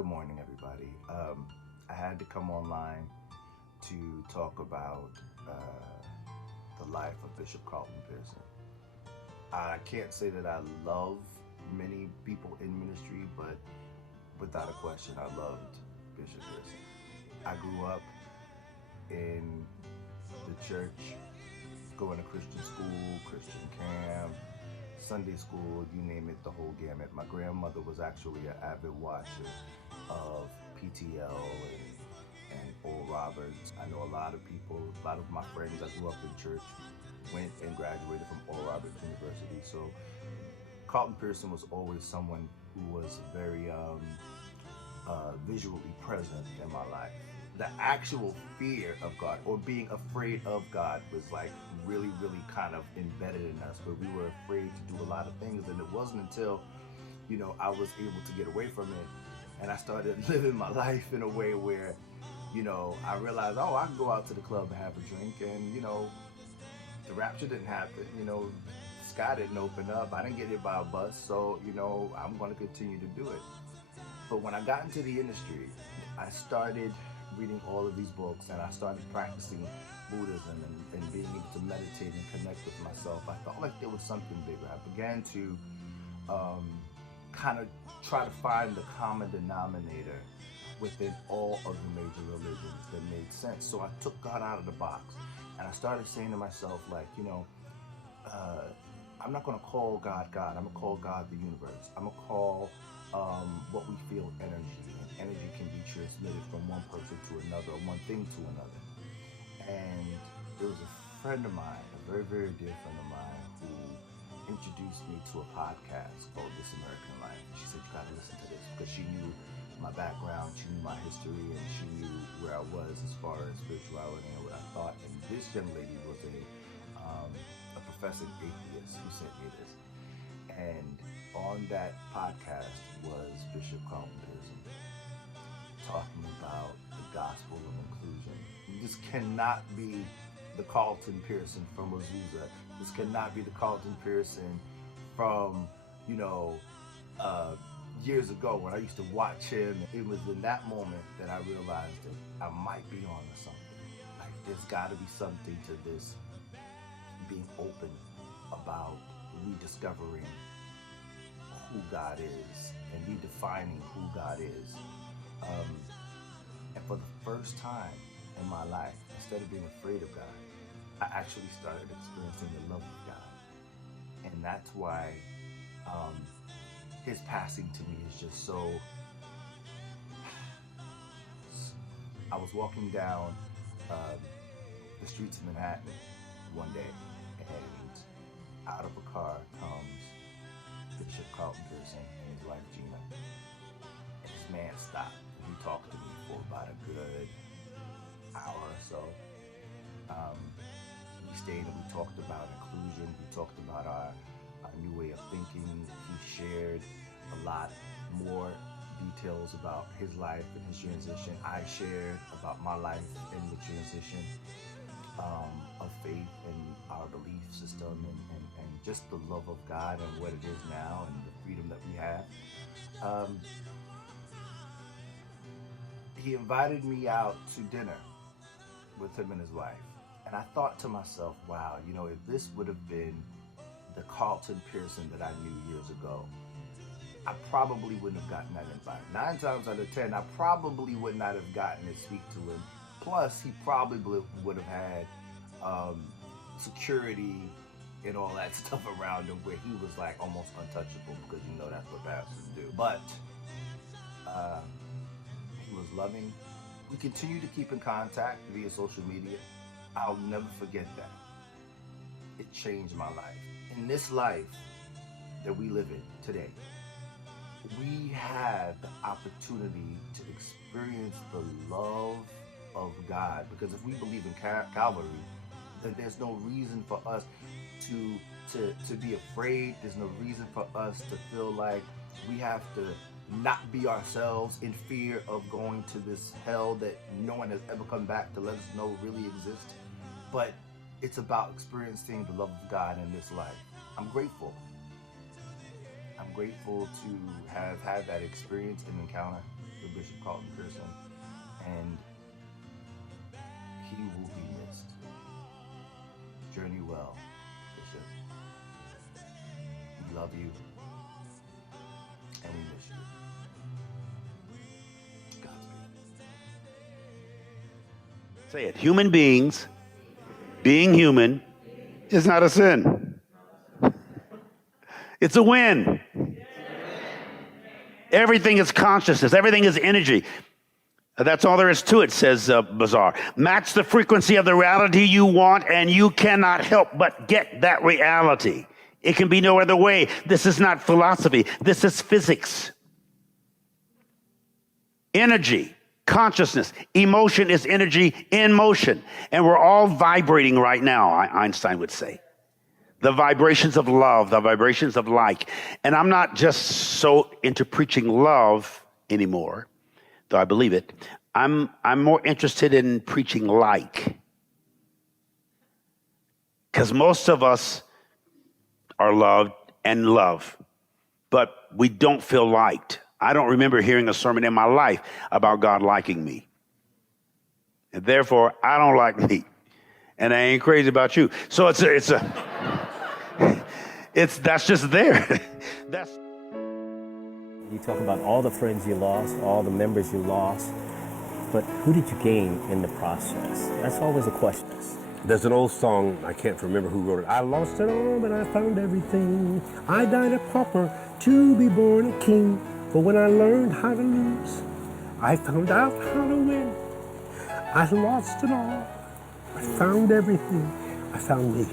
Good morning, everybody. I had to come online to talk about the life of Bishop Carlton Pearson. I can't say that I love many people in ministry, but without a question, I loved Bishop Pearson. I grew up in the church, going to Christian school, Christian camp, Sunday school, you name it, the whole gamut. My grandmother was actually an avid watcher of PTL and Oral Roberts. I know a lot of people, a lot of my friends that grew up in church went and graduated from Oral Roberts University. So Carlton Pearson was always someone who was very visually present in my life. The actual fear of God or being afraid of God was like really kind of embedded in us, but we were afraid to do a lot of things. And it wasn't until, I was able to get away from it and I started living my life in a way where, I realized, I can go out to the club and have a drink, and, the rapture didn't happen, the sky didn't open up, I didn't get hit by a bus, so, I'm going to continue to do it. But when I got into the industry, I started reading all of these books and I started practicing Buddhism and being able to meditate and connect with myself. I felt like there was something bigger. I began to kind of try to find the common denominator within all of the major religions that made sense. So I took God out of the box and I started saying to myself, like, I'm not going to call God God. I'm going to call God the universe. I'm going to call what we feel energy. And energy can be transmitted from one person to another, or one thing to another. And there was a friend of mine, a very dear friend of mine, who introduced me to a podcast called This American Life. She said, you gotta listen to this, because she knew my background, she knew my history, and she knew where I was as far as spirituality and what I thought. And this young lady was a professing atheist who sent me this. And on that podcast was Bishop Carlton Pearson talking about the gospel of inclusion. This cannot be the Carlton Pearson from Azusa. This cannot be the Carlton Pearson from, years ago when I used to watch him. It was in that moment that I realized that I might be on to something. Like, there's got to be something to this being open about rediscovering who God is and redefining who God is. And for the first time in my life, instead of being afraid of God, I actually started experiencing the love of God. And that's why his passing to me is just so... I was walking down the streets of Manhattan one day, and out of a car comes Bishop Carlton Pearson and his wife Gina. And this man stopped and he talked to me for about a good hour or so. We stayed and we talked about inclusion. We talked about our new way of thinking. He shared a lot more details about his life and his transition. I shared about my life and the transition of faith and our belief system and just the love of God and what it is now and the freedom that we have. He invited me out to dinner with him and his wife. And I thought to myself, wow, if this would have been the Carlton Pearson that I knew years ago, I probably wouldn't have gotten that invite. 9 times out of 10, I probably would not have gotten to speak to him. Plus, he probably would have had security and all that stuff around him where he was like almost untouchable, because that's what pastors do. But he was loving. We continue to keep in contact via social media. I'll never forget that. It changed my life. In this life that we live in today, we have the opportunity to experience the love of God, because if we believe in Calvary, then there's no reason for us to be afraid. There's no reason for us to feel like we have to not be ourselves in fear of going to this hell that no one has ever come back to let us know really exists. But it's about experiencing the love of God in this life. I'm grateful. I'm grateful to have had that experience and encounter with Bishop Carlton Pearson, and he will be missed. Journey well, Bishop. We love you, and we miss you. Godspeed. Say it. Human beings, being human, is not a sin. It's a win. Everything is consciousness. Everything is energy. That's all there is to it, says Bazaar. Match the frequency of the reality you want, and you cannot help but get that reality. It can be no other way. This is not philosophy. This is physics. Energy, consciousness, emotion is energy in motion. And we're all vibrating right now, Einstein would say. The vibrations of love, the vibrations of like. And I'm not just so into preaching love anymore, though I believe it. I'm more interested in preaching like. Because most of us are loved and love, but we don't feel liked. I don't remember hearing a sermon in my life about God liking me. And therefore, I don't like me. And I ain't crazy about you. So that's just there. That's. You talk about all the friends you lost, all the members you lost, but who did you gain in the process? That's always a question. There's an old song, I can't remember who wrote it. I lost it all, but I found everything. I died a pauper to be born a king. But when I learned how to lose, I found out how to win. I lost it all, I found everything. I found me.